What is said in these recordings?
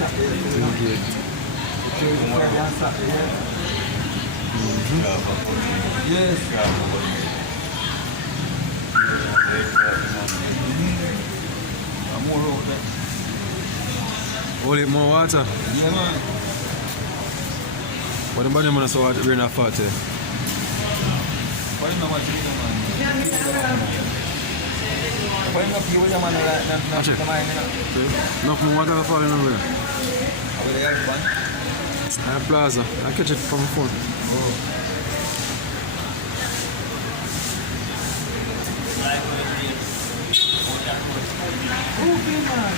Yes. More out there. Only more water. Yeah, man. What about them so water rain off out there? Why you not watching it, man? Why you not feel your man like that? Enough more water falling over there. Over there, man. I'm Plaza. I catch it from the phone. Oh. Okay, man.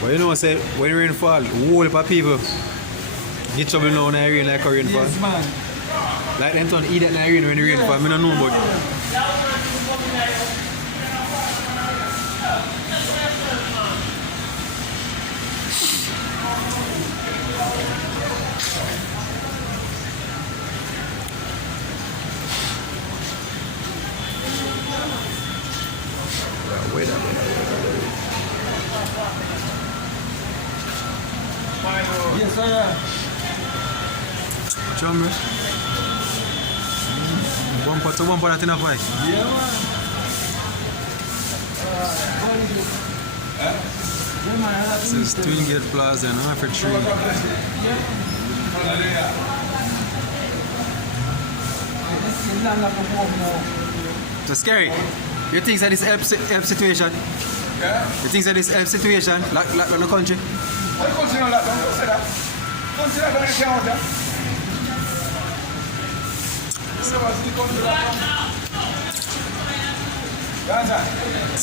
But you know, say when rain fall, whole heap of people get trouble now when it rain like a rain fall. Yes, man. Like them turn eat that in the rain when the rain fall. I don't know, but wait up. Yes, sir. Chummy. One pot that's enough, right? Yeah, man. This is Twin Gate Plaza and half a tree. So scary. You think that this help situation? Yeah. You think that this help situation? Like the country? What country not lock down? Don't say that. Don't say that. Don't say that. So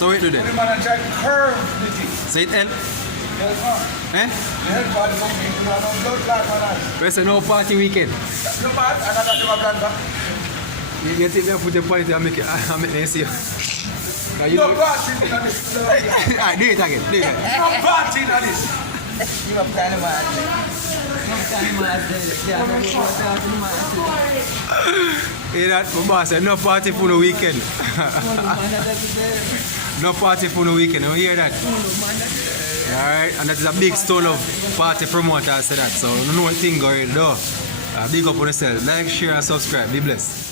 wait do that. The man try to curve the thing. So it help? Yes, man. Eh? The head body don't make you have no blood clot, man. We say no party weekend. No, man. I got to my grandpa. You take me and put the point and make it see. No party in this. Alright, do it again. Do it again. No party in this. You have kind of mad. Hear that? My boss said no party for the weekend. No party for the weekend. You hear that? Alright, and that is a big stone of party promoter say that. So you know what thing going though. Big up on yourself. Like, share and subscribe. Be blessed.